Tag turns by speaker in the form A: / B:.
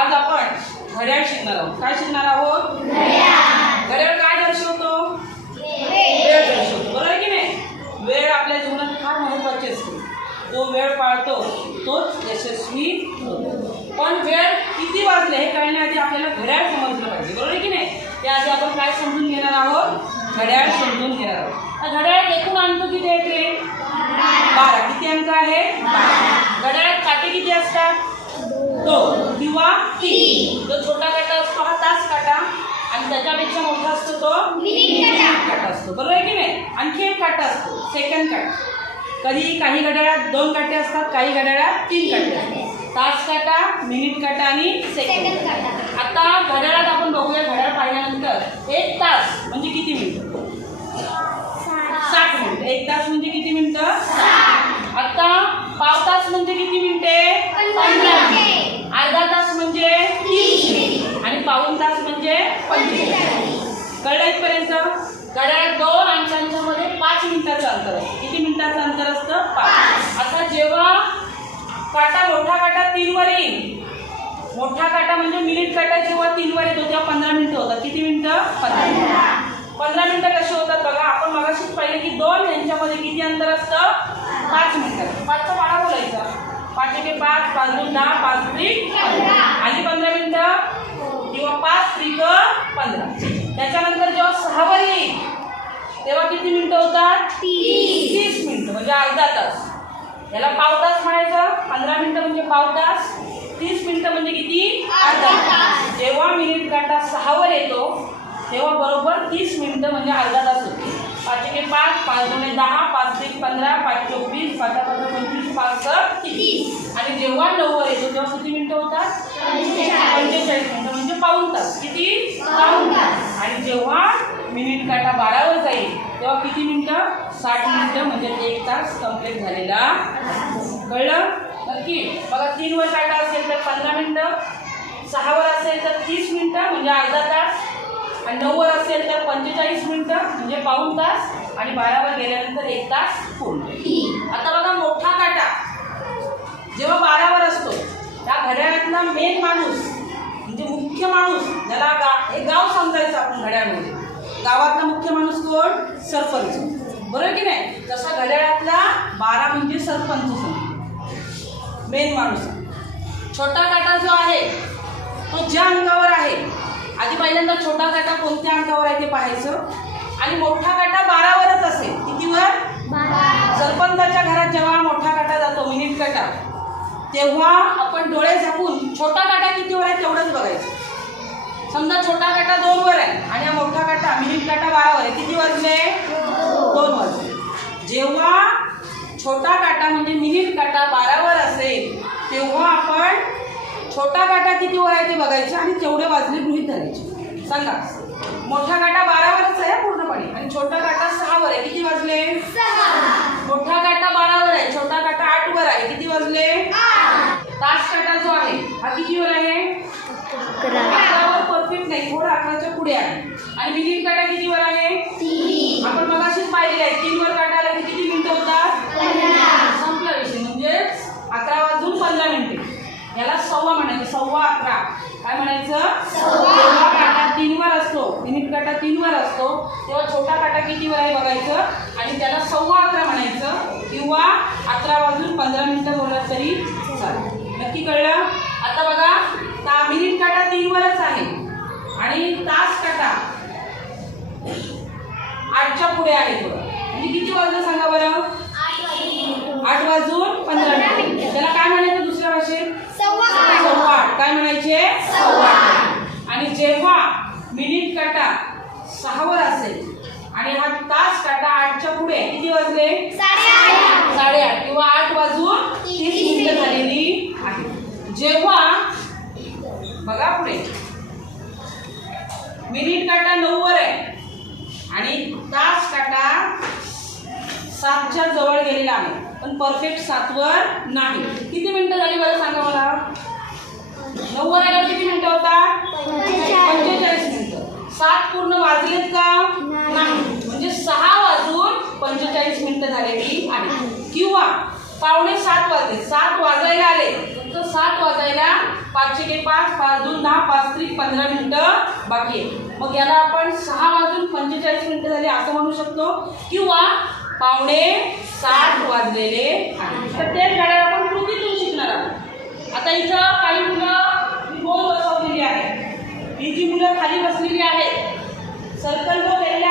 A: आज आपण घड्याळ शिकणार आहोत. काय शिकणार आहोत? घड्याळ काय दर्शवतो? वेळ दर्शवतो. बरोबर आहे की नाही? वेळ आपल्या जीवनात फार महत्वाची असते. जो वेळ पाळतो तोच यशस्वी होतो. पण वेळ किती वाजले हे कळण्याआधी आपल्याला घड्याळ समजलं पाहिजे. बरोबर आहे की नाही? त्याआधी आपण काय समजून घेणार आहोत? घड्याळ समजून घेणार आहोत. आता घड्याळ एकूण अंक किती येते बारा. किती अंक आहे? दोन किंवा तीन जो छोटा काटा असतो हा तास काटा. आणि त्याच्यापेक्षा मोठा असतो तो काटा. असतो. बरोबर आहे की नाही? आणखी एक काटा असतो सेकंड काटा. कधी काही घड्याळात दोन काटे असतात काही घड्याळात तीन काटे असतात. तास काटा मिनिट काटा आणि सेकंड काटा. आता घड्याळात आपण बघूया घड्याळ पाहिल्यानंतर एक तास म्हणजे किती मिनिटं? साठ मिनिटं. एक तास म्हणजे किती मिनिटं? आता पाव तास म्हणजे किती मिनिटे. अर्धा तास म्हणजे आणि पाऊण तास म्हणजे पंचेचाळीस. कळलं इथपर्यंत? दोन अंशांच्या मध्ये पाच मिनिटाचं अंतर असतं. किती मिनिटाचं अंतर असतं? पाच. आता जेव्हा काटा मोठा काटा तीनवर येईल. मोठा काटा म्हणजे मिनिट काटा जेव्हा तीनवर येतो तेव्हा पंधरा मिनिटं होतात. किती मिनिटं? पंधरा मिनिटं. पंधरा मिनिटं कशी होतात बघा. आपण मगाशीच पाहिलं की दोन यांच्यामध्ये किती अंतर असतं? पाच मिनिटं. पाचचा पाडा बोलायचा. पाच एके पाच पाच दोन दहा पाच त्रिक आणि पंधरा मिनिटं किंवा पाच त्रिक पंधरा. त्याच्यानंतर जेव्हा सहावर येईल तेव्हा किती मिनिटं होतात? तीस. मिनिटं म्हणजे अर्धा तास. याला पाव तास म्हणायचं. पंधरा मिनिटं म्हणजे पाव तास. तीस मिनिटं म्हणजे किती? अर्धा तास. जेव्हा मिनिट काटा सहावर येतो तेव्हा बरोबर तीस मिनिटं म्हणजे अर्धा तास होते. पाच एके पाच पाच दोन दहा पाच एक पंधरा पाच चोवीस पाच पाच पंचवीस पाच तीस. आणि जेव्हा नऊवर येतो तेव्हा किती मिनिटं होतात? पंचेचाळीस मिनिटं. म्हणजे पाऊण तास. किती? पाऊण तास. आणि जेव्हा मिनिट काटा बारावर जाईल तेव्हा किती मिनिटं? साठ मिनिटं म्हणजे एक तास कंप्लीट झालेला. कळलं? नक्की. बघा तीनवर काटा असेल तर पंधरा मिनिटं. सहावर असेल तर तीस मिनिटं म्हणजे अर्धा तास. आणि नऊवर असेल तर पंचेचाळीस मिनटं म्हणजे पाऊण तास आणि बारावर गेल्यानंतर एक तास पूर्ण आता बघा मोठा काटा. जेव्हा बारावर असतो त्या घड्याळातला मेन माणूस म्हणजे मुख्य माणूस ज्याला गा हे गाव समजायचं आपण घड्याळमध्ये. गावातला मुख्य माणूस कोण? सरपंच. बरोबर की नाही? तसा घड्याळातला बारा म्हणजे सरपंच मेन माणूस. छोटा काटा जो आहे तो ज्या अंकावर आहे आधी पहिल्यांदा छोटा काटा कोणत्या अंकावर आहे ते पाहायचं? आणि मोठा काटा बारावरच असेल. कितीवर? सरपंचाच्या घरात जेव्हा मोठा काटा जातो मिनिट काटा तेव्हा आपण डोळे झाकून छोटा काटा कितीवर आहे तेवढंच बघायचं. समजा छोटा काटा दोनवर आहे आणि हा मोठा काटा मिनिट काटा बारावर आहे. किती वाजले दोन वाजले जेव्हा छोटा काटा म्हणजे मिनिट काटा बारावर असेल तेव्हा आपण छोटा काटा कितीवर आहे ते बघायचे आणि तेवढे वाजले गृहीत धरायचे. सांगा मोठा काटा बारावरच आहे पूर्णपणे. आणि छोटा काटा सहावर आहे. किती वाजले? मोठा काटा बारावर आहे. छोटा काटा आठवर आहे. किती वाजले? तास काटा जो आहे हा कितीवर आहे? अकरावर परफेक्ट नाही. थोडा अकराच्या पुढे आहे. आणि मिनिट काटा कितीवर आहे? आपण मगाशीच पाहिले आहे तीनवर काटा आला की किती मिनिटं होतात संपला विषय म्हणजे अकरा वाजून पंधरा मिनिटे याला सव्वा म्हणायचं सव्वा अकरा. काय म्हणायचं? जेव्हा काटा तीनवर असतो मिनिट काटा तीनवर असतो तेव्हा छोटा काटा कितीवर आहे बघायचं? आणि त्याला सव्वा अकरा म्हणायचं किंवा अकरा वाजून पंधरा मिनिटं बोलत तरी चालेल. नक्की कळलं? आता बघा ता मिनिट काटा तीनवरच आहे. आणि तास काटा आठच्या पुढे आहे थोडं म्हणजे किती वाजलं सांगा बरं? आठ वाजून पंधरा मिनिट त्याला काय म्हणायचं दुसऱ्या भाषेत सव्वा म्हणायचे आणि जेव्हा मिनिट काटा सहावर असेल आणि हा तास काटा आठच्या पुढे किती वाजले? साडेआठ. किंवा आठ वाजून तीस मिनिटं झालेली आहे. जेव्हा बघा पुढे. मिनिट काटा नऊवर आहे आणि तास काटा सातच्या जवळ गेलेला आहे पण परफेक्ट सातवर नाही. किती मिनिटं झाली बरं सांगा मला? नऊवर आल्यावर किती मिनिटं होता? पंचेचाळीस. मिनिटं. सात पूर्ण वाजलेत का? नाही. म्हणजे सहा वाजून पंचेचाळीस मिनिटं झालेली आहे. किंवा पावणे सात वाजले. सात वाजायला आले. फक्त सात वाजायला पाचशे के पाच पाच दोन दहा पाच त्रिक पंधरा मिनिटं बाकी आहे. मग याला आपण सहा वाजून पंचेचाळीस मिनिटं झाली असं म्हणू शकतो. किंवा पावणे सात वाजलेले आहे. तर तेच गाड्या आपण कृतीतून शिकणार आहोत. आता इथं काही मुलं मी गोल बसवलेली आहे ही जी मुलं खाली बसलेली आहेत. सर्कल जो केलेला